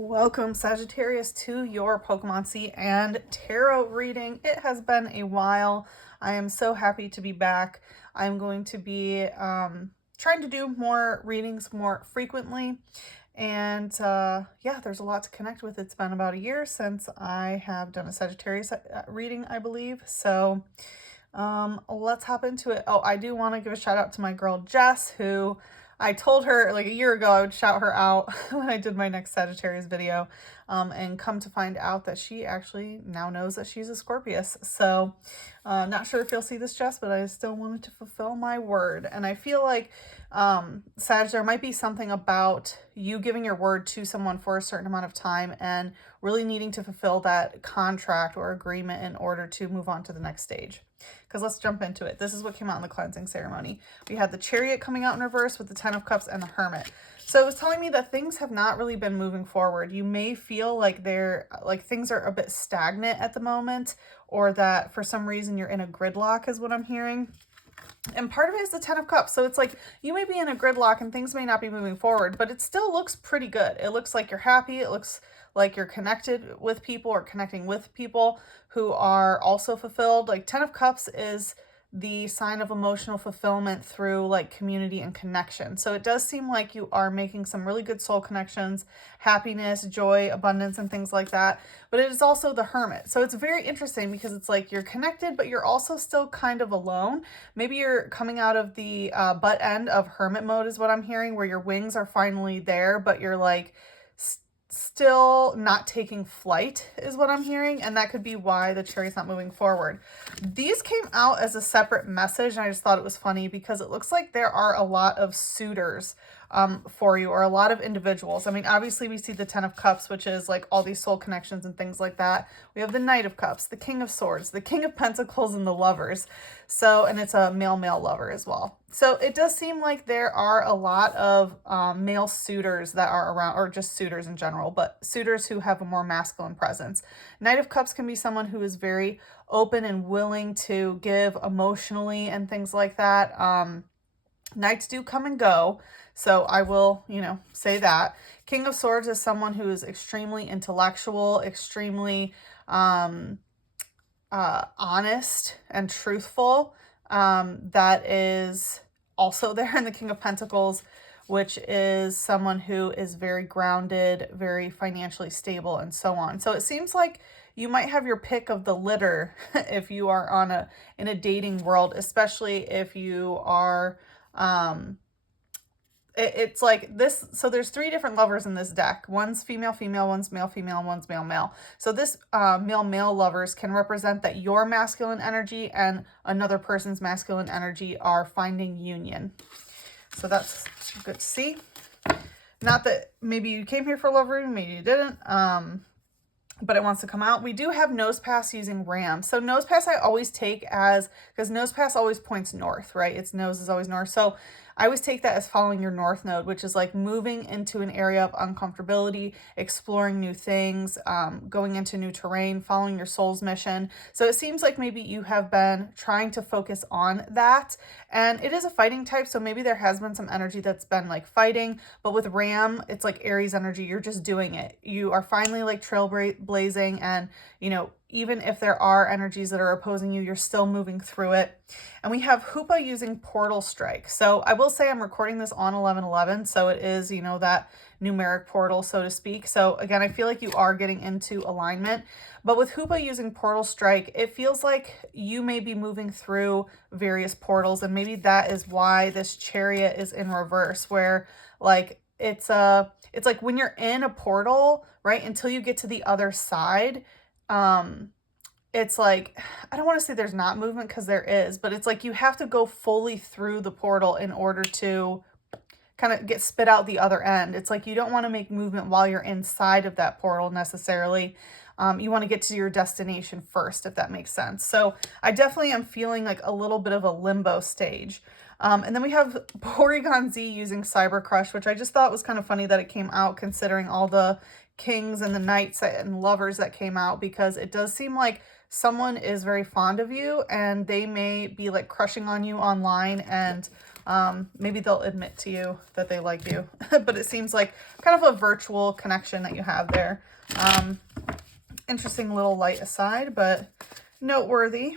Welcome, Sagittarius, to your Pokemon C and Tarot reading. It has been a while. I am so happy to be back. I'm going to be trying to do more readings more frequently. And yeah, there's a lot to connect with. It's been about a year since I have done a Sagittarius reading, I believe. So let's hop into it. Oh, I do want to give a shout out to my girl Jess, who I told her like a year ago I would shout her out when I did my next Sagittarius video, and come to find out that she actually now knows that she's a Scorpius. So not sure if you'll see this, Jess, but I still wanted to fulfill my word. And I feel like Sag, there might be something about you giving your word to someone for a certain amount of time and really needing to fulfill that contract or agreement in order to move on to the next stage. Because let's jump into it. This is what came out in the cleansing ceremony. We had the Chariot coming out in reverse with the Ten of Cups and the Hermit. So it was telling me that things have not really been moving forward. You may feel like things are a bit stagnant at the moment, or that for some reason you're in a gridlock is what I'm hearing. And part of it is the Ten of Cups. So it's like you may be in a gridlock and things may not be moving forward, but it still looks pretty good. It looks like you're happy. It looks like you're connected with people or connecting with people who are also fulfilled. Like Ten of Cups is the sign of emotional fulfillment through like community and connection. So it does seem like you are making some really good soul connections, happiness, joy, abundance, and things like that. But it is also the Hermit. So it's very interesting because it's like you're connected, but you're also still kind of alone. Maybe you're coming out of the butt end of Hermit mode is what I'm hearing, where your wings are finally there, but you're like still not taking flight is what I'm hearing, and that could be why the Chariot's not moving forward. These came out as a separate message, and I just thought it was funny because it looks like there are a lot of suitors for you, or a lot of individuals. I mean, obviously we see the Ten of Cups, which is like all these soul connections and things like that. We have the Knight of Cups, the King of Swords, the King of Pentacles, and the Lovers. So, and it's a male lover as well. So it does seem like there are a lot of male suitors that are around, or just suitors in general, but suitors who have a more masculine presence. Knight of Cups can be someone who is very open and willing to give emotionally and things like that. Knights do come and go, so I will, say that. King of Swords is someone who is extremely intellectual, extremely honest and truthful. That is also there in the King of Pentacles, which is someone who is very grounded, very financially stable, and so on. So it seems like you might have your pick of the litter if you are in a dating world, especially if you are it's like this. So there's three different lovers in this deck. One's female, one's male, and one's male. So this male lovers can represent that your masculine energy and another person's masculine energy are finding union. So that's good to see. Not that maybe you came here for love reading, maybe you didn't. But it wants to come out. We do have nose pass using Ram. So nose pass I always take as, because nose pass always points north, right? Its nose is always north. So I always take that as following your north node, which is like moving into an area of uncomfortability, exploring new things, going into new terrain, following your soul's mission. So it seems like maybe you have been trying to focus on that. And it is a fighting type, so maybe there has been some energy that's been like fighting. But with Ram, it's like Aries energy. You're just doing it. You are finally like trailblazing, and even if there are energies that are opposing you, you're still moving through it. And we have Hoopa using Portal Strike. So I will say I'm recording this on 11/11, so it is, that numeric portal, so to speak. So again, I feel like you are getting into alignment. But with Hoopa using Portal Strike, it feels like you may be moving through various portals, and maybe that is why this Chariot is in reverse, where like it's like when you're in a portal, right, until you get to the other side, it's like, I don't want to say there's not movement, because there is, but it's like you have to go fully through the portal in order to kind of get spit out the other end. It's like you don't want to make movement while you're inside of that portal necessarily. You want to get to your destination first, if that makes sense. So I definitely am feeling like a little bit of a limbo stage. And then we have Porygon Z using Cyber Crush, which I just thought was kind of funny that it came out considering all the kings and the knights and lovers that came out, because it does seem like someone is very fond of you and they may be like crushing on you online and Maybe they'll admit to you that they like you, but it seems like kind of a virtual connection that you have there. Interesting little light aside, but noteworthy.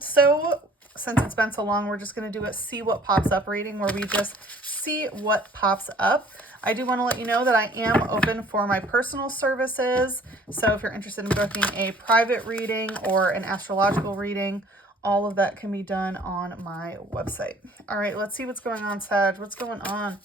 So since it's been so long, we're just going to do a see what pops up reading where we just see what pops up. I do want to let you know that I am open for my personal services. So if you're interested in booking a private reading or an astrological reading, all of that can be done on my website. All right, let's see what's going on, Sag. What's going on?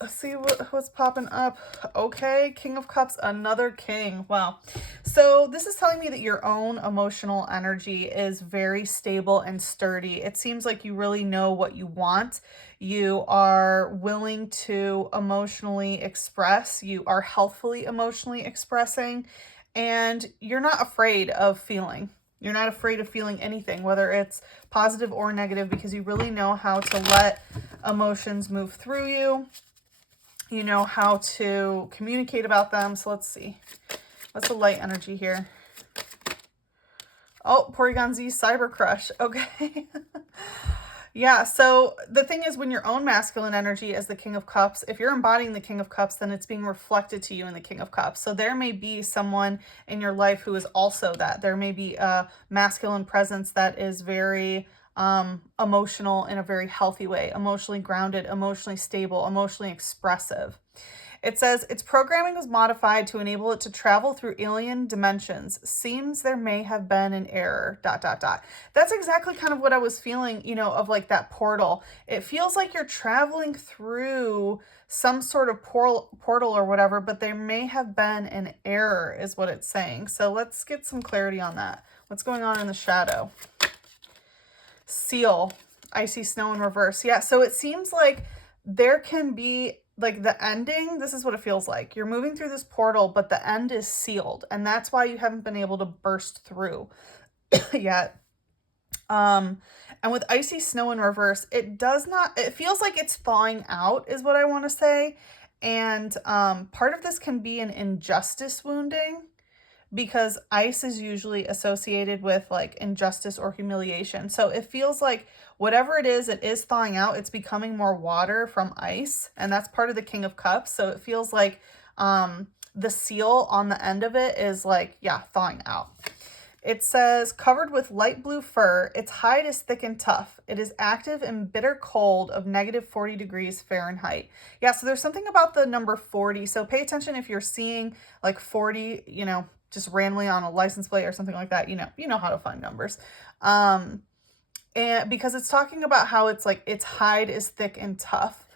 Let's see what's popping up. Okay, King of Cups, another king. Wow. So this is telling me that your own emotional energy is very stable and sturdy. It seems like you really know what you want. You are willing to emotionally express. You are healthfully emotionally expressing, and you're not afraid of feeling. You're not afraid of feeling anything, whether it's positive or negative, because you really know how to let emotions move through you. You know how to communicate about them. So let's see. What's the light energy here? Oh, Porygon Z Cyber Crush. Okay. Yeah, so the thing is, when your own masculine energy is the King of Cups, if you're embodying the King of Cups, then it's being reflected to you in the King of Cups. So there may be someone in your life who is also that. There may be a masculine presence that is very emotional in a very healthy way, emotionally grounded, emotionally stable, emotionally expressive. It says, its programming was modified to enable it to travel through alien dimensions. Seems there may have been an error, ... That's exactly kind of what I was feeling, you know, of like that portal. It feels like you're traveling through some sort of portal or whatever, but there may have been an error is what it's saying. So let's get some clarity on that. What's going on in the shadow? Seal, icy snow in reverse. Yeah, so it seems like there can be like the ending. This is what it feels like. You're moving through this portal, but the end is sealed, and that's why you haven't been able to burst through yet. And with icy snow in reverse, it feels like it's thawing out is what I want to say. And part of this can be an injustice wounding, because ice is usually associated with like injustice or humiliation. So it feels like whatever it is thawing out. It's becoming more water from ice, and that's part of the King of Cups. So it feels like the seal on the end of it is like, yeah, thawing out. It says, covered with light blue fur, its hide is thick and tough. It is active in bitter cold of -40 degrees Fahrenheit. Yeah, so there's something about the number 40. So pay attention if you're seeing like 40, you know, just randomly on a license plate or something like that. You know how to find numbers. And because it's talking about how it's like its hide is thick and tough.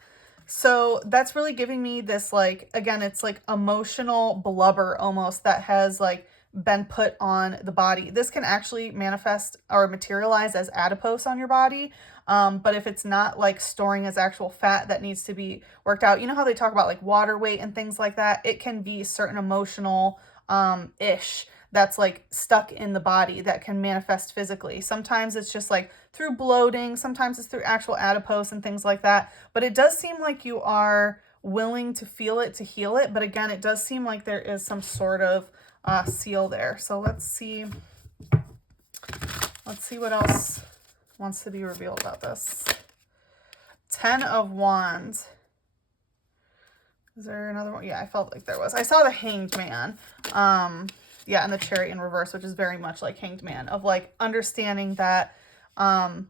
So that's really giving me this, like, again, it's like emotional blubber almost that has like been put on the body. This can actually manifest or materialize as adipose on your body. But if it's not like storing as actual fat that needs to be worked out, you know how they talk about like water weight and things like that? It can be certain emotional ish that's like stuck in the body that can manifest physically. Sometimes it's just like through bloating, sometimes it's through actual adipose and things like that. But it does seem like you are willing to feel it to heal it. But again, it does seem like there is some sort of seal there. So let's see what else wants to be revealed about this. 10 of Wands. Is there another one? Yeah, I felt like there was. I saw the Hanged Man. Yeah, and the Chariot in reverse, which is very much like Hanged Man, of like understanding that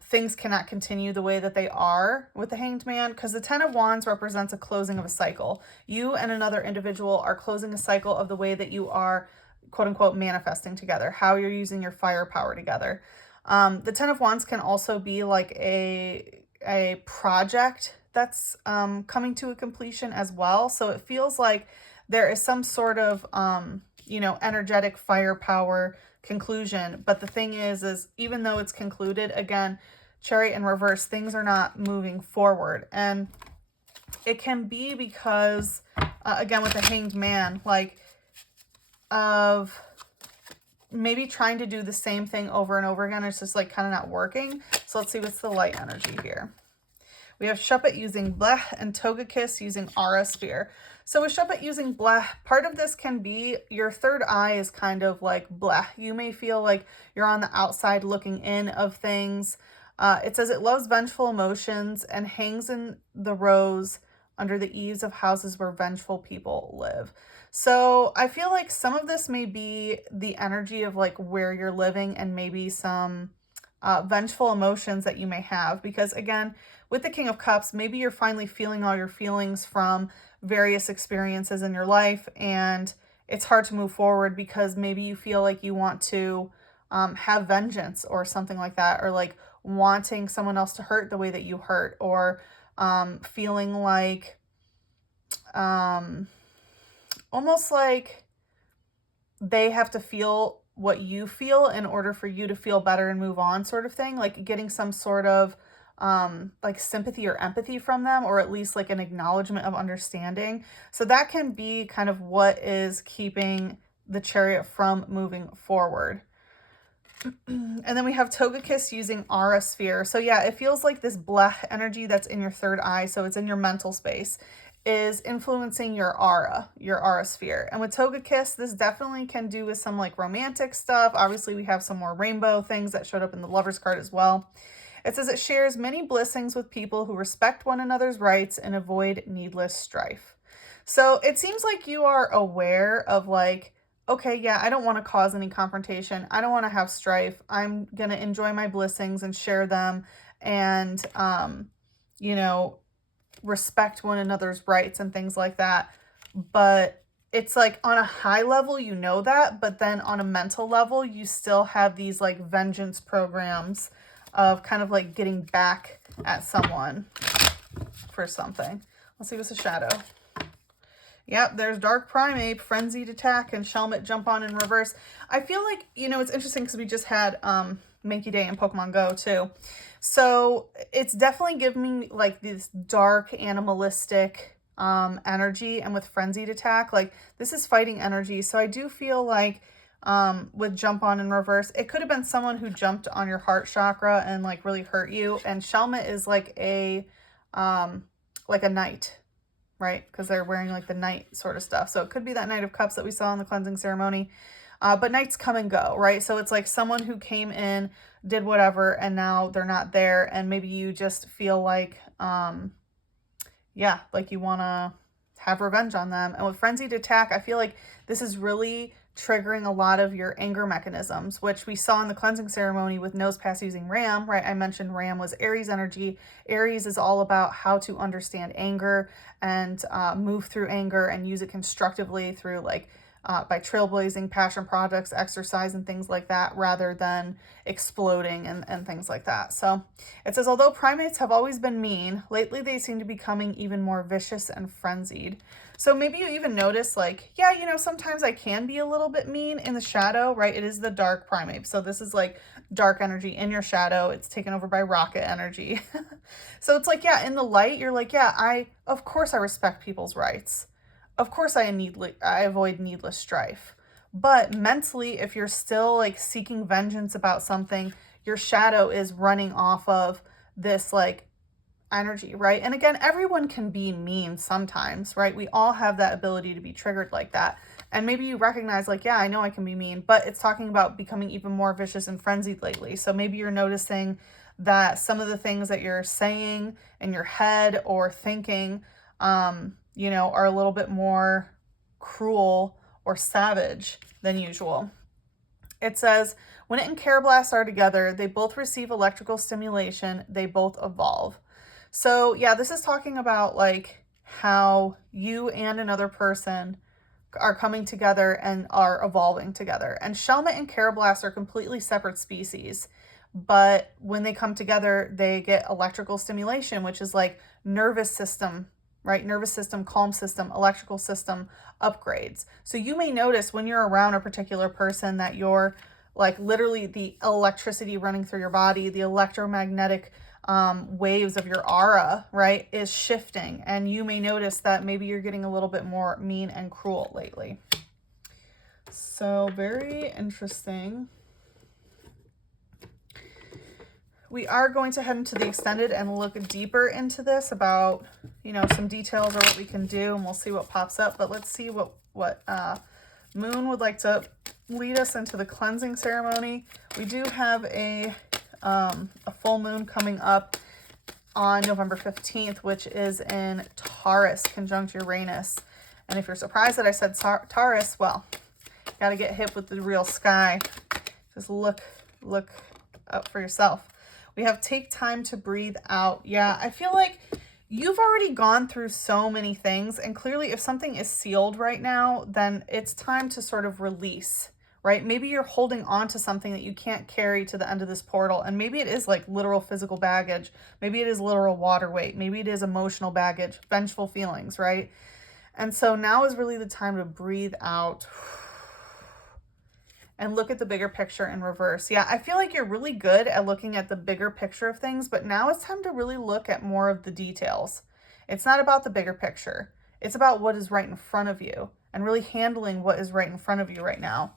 things cannot continue the way that they are with the Hanged Man, because the 10 of Wands represents a closing of a cycle. You and another individual are closing a cycle of the way that you are, quote unquote, manifesting together, how you're using your firepower together. The 10 of Wands can also be like a project that's coming to a completion as well. So it feels like there is some sort of, energetic firepower conclusion. But the thing is even though it's concluded, again, Chariot in reverse, things are not moving forward. And it can be because, again, with the Hanged Man, like of maybe trying to do the same thing over and over again. It's just like kind of not working. So let's see what's the light energy here. We have Shuppet using Bleh and Togekiss using Aura Sphere. So with Shuppet using Bleh, part of this can be your third eye is kind of like Bleh. You may feel like you're on the outside looking in of things. It says it loves vengeful emotions and hangs in the rows under the eaves of houses where vengeful people live. So I feel like some of this may be the energy of like where you're living and maybe some vengeful emotions that you may have. Because again, with the King of Cups, maybe you're finally feeling all your feelings from various experiences in your life, and it's hard to move forward because maybe you feel like you want to have vengeance or something like that, or like wanting someone else to hurt the way that you hurt, or feeling like almost like they have to feel what you feel in order for you to feel better and move on, sort of thing, like getting some sort of like sympathy or empathy from them, or at least like an acknowledgement of understanding. So that can be kind of what is keeping the Chariot from moving forward. And then we have Togekiss using Aura Sphere. So yeah, it feels like this black energy that's in your third eye, so it's in your mental space, is influencing your aura sphere. And with Togekiss, this definitely can do with some like romantic stuff. Obviously, we have some more rainbow things that showed up in the Lover's card as well. It says it shares many blessings with people who respect one another's rights and avoid needless strife. So it seems like you are aware of like, okay, yeah, I don't want to cause any confrontation. I don't want to have strife. I'm going to enjoy my blessings and share them and, you know, respect one another's rights and things like that. But it's like on a high level, you know that, but then on a mental level, you still have these like vengeance programs of kind of like getting back at someone for something. Let's see what's a shadow. Yep, there's Dark Primate, Frenzied Attack, and Shelmet Jump On in reverse. I feel like, you know, it's interesting because we just had Mankey Day in Pokemon Go too. So it's definitely giving me like this dark animalistic energy, and with Frenzied Attack, like this is fighting energy. So I do feel like with Jump On in reverse, it could have been someone who jumped on your heart chakra and like really hurt you. And Shelmet is like a knight, right? Because they're wearing like the knight sort of stuff. So it could be that Knight of Cups that we saw in the cleansing ceremony. But knights come and go, right? So it's like someone who came in, did whatever, and now they're not there. And maybe you just feel like, yeah, like you want to have revenge on them. And with Frenzied Attack, I feel like this is really triggering a lot of your anger mechanisms, which we saw in the cleansing ceremony with Nosepass using Ram, right? I mentioned Ram was Aries energy. Aries is all about how to understand anger and move through anger and use it constructively through like by trailblazing, passion projects, exercise, and things like that, rather than exploding and things like that. So it says, although primates have always been mean, lately they seem to be becoming even more vicious and frenzied. So maybe you even notice like, yeah, you know, sometimes I can be a little bit mean in the shadow, right? It is the dark primate. So this is like dark energy in your shadow. It's taken over by rocket energy. So it's like, yeah, in the light, you're like, yeah, of course I respect people's rights. Of course I avoid needless strife. But mentally, if you're still like seeking vengeance about something, your shadow is running off of this like energy, right? And again, everyone can be mean sometimes, right? We all have that ability to be triggered like that. And maybe you recognize like, yeah, I know I can be mean, but it's talking about becoming even more vicious and frenzied lately. So maybe you're noticing that some of the things that you're saying in your head or thinking, you know, are a little bit more cruel or savage than usual. It says, when it and Karrablast are together, they both receive electrical stimulation, they both evolve. So yeah, this is talking about like how you and another person are coming together and are evolving together. And Shelmet and Karrablast are completely separate species, but when they come together, they get electrical stimulation, which is like nervous system, right? Nervous system, calm system, electrical system upgrades. So you may notice when you're around a particular person that you're like literally the electricity running through your body, the electromagnetic waves of your aura, right, is shifting. And you may notice that maybe you're getting a little bit more mean and cruel lately. So very interesting. We are going to head into the extended and look deeper into this about, you know, some details or what we can do, and we'll see what pops up. But let's see what Moon would like to lead us into the cleansing ceremony. We do have a a full moon coming up on November 15th, which is in Taurus, conjunct Uranus. And if you're surprised that I said Taurus, well, got to get hip with the real sky. Just look up for yourself. We have take time to breathe out. Yeah, I feel like you've already gone through so many things, and clearly if something is sealed right now, then it's time to sort of release, right? Maybe you're holding on to something that you can't carry to the end of this portal, and maybe it is like literal physical baggage. Maybe it is literal water weight. Maybe it is emotional baggage, vengeful feelings, right? And so now is really the time to breathe out and look at the bigger picture in reverse. Yeah, I feel like you're really good at looking at the bigger picture of things, but now it's time to really look at more of the details. It's not about the bigger picture. It's about what is right in front of you and really handling what is right in front of you right now.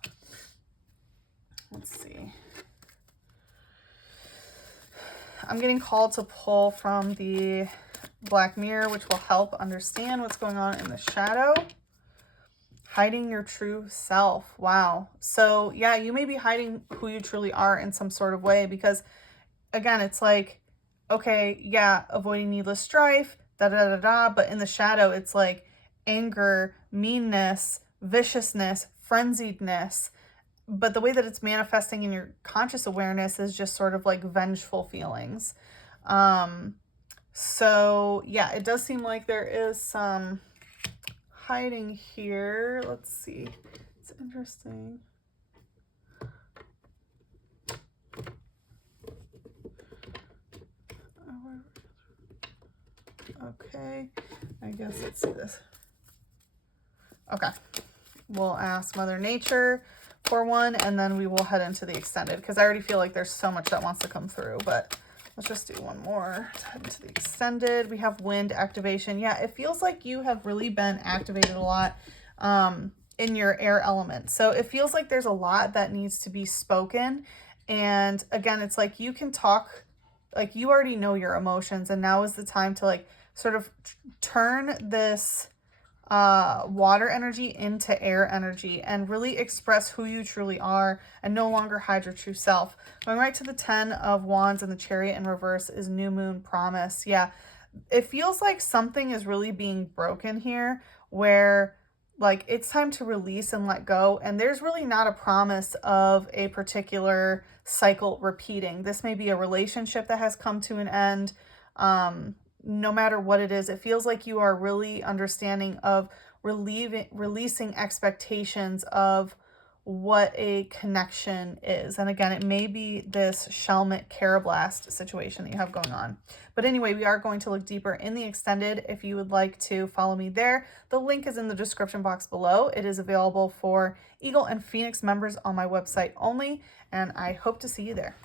Let's see. I'm getting called to pull from the Black Mirror, which will help understand what's going on in the shadow. Hiding your true self. Wow. So yeah, you may be hiding who you truly are in some sort of way, because again, it's like, okay, yeah, avoiding needless strife, but in the shadow, it's like anger, meanness, viciousness, frenziedness. But the way that it's manifesting in your conscious awareness is just sort of like vengeful feelings. So yeah, it does seem like there is some hiding here. Let's see. It's interesting. Okay, I guess let's see this. Okay, we'll ask Mother Nature for one, and then we will head into the extended, because I already feel like there's so much that wants to come through, but let's just do one more to head into the extended. We have wind activation. Yeah, it feels like you have really been activated a lot in your air element. So it feels like there's a lot that needs to be spoken. And again, it's like you can talk, like you already know your emotions, and now is the time to like sort of turn this water energy into air energy and really express who you truly are and no longer hide your true self. Going right to the 10 of Wands, and the Chariot in reverse is new moon promise. Yeah, it feels like something is really being broken here, where like it's time to release and let go, and there's really not a promise of a particular cycle repeating. This may be a relationship that has come to an end. No matter what it is, it feels like you are really understanding of releasing expectations of what a connection is. And again, it may be this Shelmet Carablast situation that you have going on. But anyway, we are going to look deeper in the extended. If you would like to follow me there, the link is in the description box below. It is available for Eagle and Phoenix members on my website only, and I hope to see you there.